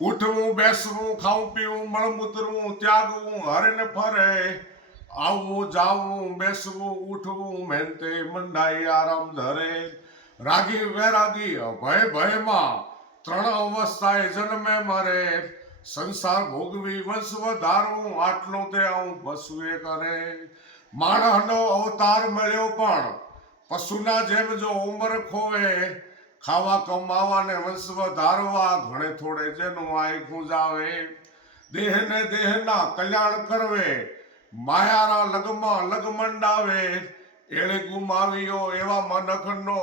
ઉઠવું બેસવું ખાવું પીવું મળમૂતરવું ત્યાગવું હરે ફરે આવવું જાવું બેસવું ઉઠવું મહેનતે મંડાઈ આરામ ધરે રાગી વૈરાગી ભય ભયમાં ત્રણ અવસ્થાએ જન્મે મરે સંસાર ભોગવી વંશ વધારવું આટલું તે આવું પશુએ કરે માણસનો અવતાર મળ્યો પણ પશુના જેમ જો ઉંમર ખોવે ખાવા કમાવા ને વંશ વધારવા ઘણે થોડે જેનું આય ગુંજાવે દેહને દેહના કલ્યાણ કરવે માયાના લગમાં લગ મંડાવે એળે ગુમાવ્યો એવા મનખનો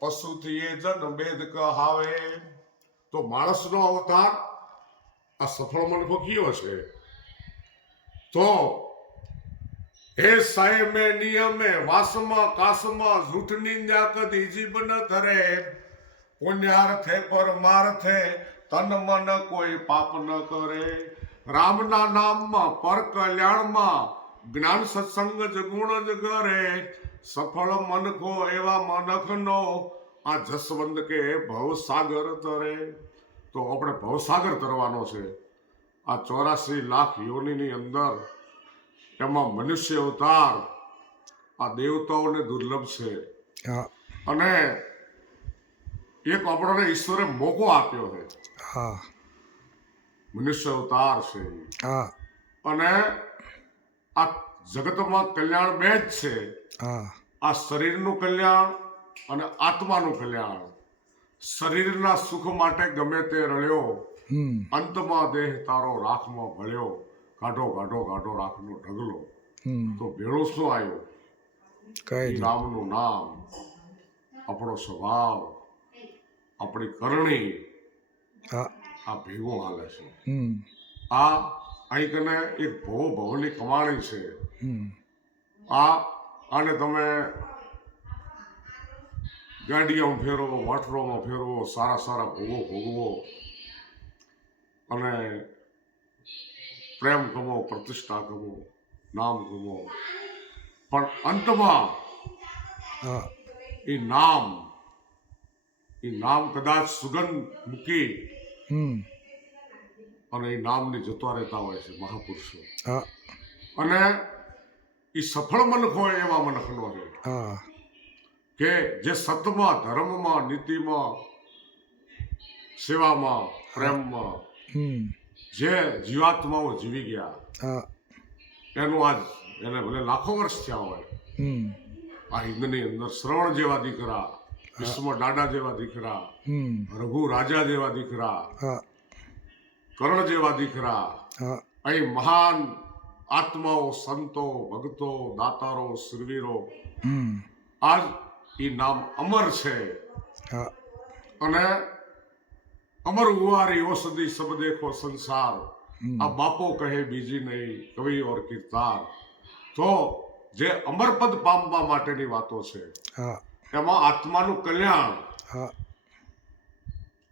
પશુથી એ જન ભેદ કહાવે. તો માણસનો અવતાર આ સફળ મનખો કયો છે? તો હે સાયમે નિયમે વાસમાં કાસમાં જૂઠ નિંદા કદી જીભ ન ધરે પુણ્યાર્થે પરમાર્થે તન મન કોઈ પાપ ન કરે રામના નામમાં પર કલ્યાણમાં જ્ઞાન સત્સંગ જ ગુણ જ કરે સફળ મનખો એવા મનખનો આ જસવંત કે ભવસાગર તરે. તો આપણે ભવસાગર તરવાનો છે. આ 84 લાખ યોનિની અંદર એમાં મનુષ્ય અવતાર આ દેવતાઓને દુર્લભ છે અને એક આપણને ઈશ્વરે મોકો આપ્યો છે. મનુષ્ય અવતાર છે અને આ જગતમાં કલ્યાણ બે જ છે. આ શરીરનું કલ્યાણ અને આત્માનું કલ્યાણ. શરીરના સુખ માટે ગમે તે રળ્યો અંતમાં દેહ તારો રાખમાં ભળ્યો કાઢો કાઢો કાઢો રાખનો ઢગલો. તો ભેળો શું આવ્યો? રામનું નામ, આપણો સ્વભાવ, આપણી કરણી આ ભેગું હાલે છે. આ અહીં કને એક ભવની કમાણી છે. આને તમે ગાડીઓમાં ફેરવો, વાટરોમાં ફેરવો, સારા સારા ભોગવો અને પ્રેમ કમો, પ્રતિષ્ઠા કમો, નામ કમો, પણ અંતમાં એ નામ કદાચ સુગંધ મૂકી અને એ નામની જતો રહેતા હોય છે મહાપુરુષો. અને એ સફળ મનખ હોય એવા મનખનો છે કે જે સતમાં, ધર્મમાં, નીતિમાં, સેવામાં, પ્રેમમાં જે જીવાત્માઓ જીવી ગયા એનું આજ એને ભલે લાખો વર્ષ થયા હોય આ હિંદની અંદર શ્રવણ જેવા દીકરા, ભીષ્મ દાદા જેવા દીકરા, રઘુ રાજા જેવા દીકરા, કર્ણ જેવા દીકરા, અહીં મહાન આત્માઓ, સંતો, ભક્તો, દાતારો, શૂરવીરો આજ એ નામ અમર છે. અને અમર હુઆરી ઔષધિ સબ દેખો સંસાર આ બાપો કહે બીજી નહીં કવિ ઓર કીર્તાર. તો જે અમરપદ પામવા માટેની વાતો છે એમાં આત્માનું કલ્યાણ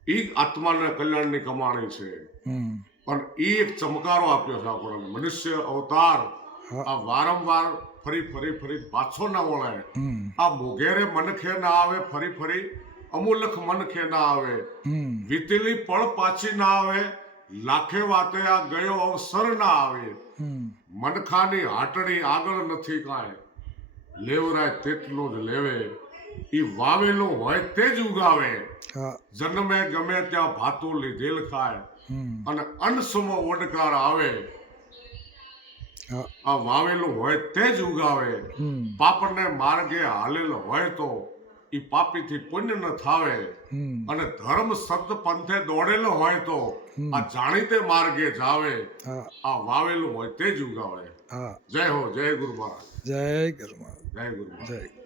એ આત્માના કલ્યાણની કમાણી છે. પણ એ એક ચમકારો આપ્યો છે આપણને. મનુષ્ય અવતાર આ વારંવાર ફરી પાછો ના વળે. આ મોઘેરે મનખે ના આવે, ફરી અમૂલખ મનખે ના આવે, વીતેલી પળ પાછી ના આવે, લાખે વાતે આ ગયો અવસર ના આવે. મનખાની હાટડી આગળ નથી કાંઈ, લેવરાય તેટલું જ લેવે, એ વાવેલું હોય તે જ ઉગાવે. જન્મે ગમે ત્યાં ભાતું લીધેલ ખાય અને અનસમો ઓડકાર આવે. આ વાવેલું હોય તે જ ઉગાવે. પાપને માર્ગે હાલેલ હોય તો એ પાપીથી પુણ્ય ન થાવે. અને ધર્મ શબ્દ પંથે દોડેલો હોય તો આ જાણીતે માર્ગે જાવે. આ વાવેલું હોય તે જ ઉગાવે. જય હો, જય ગુરુ મહારાજ. જય ગુરુ મહારાજ. જય ગુરુ મહારાજ. જય.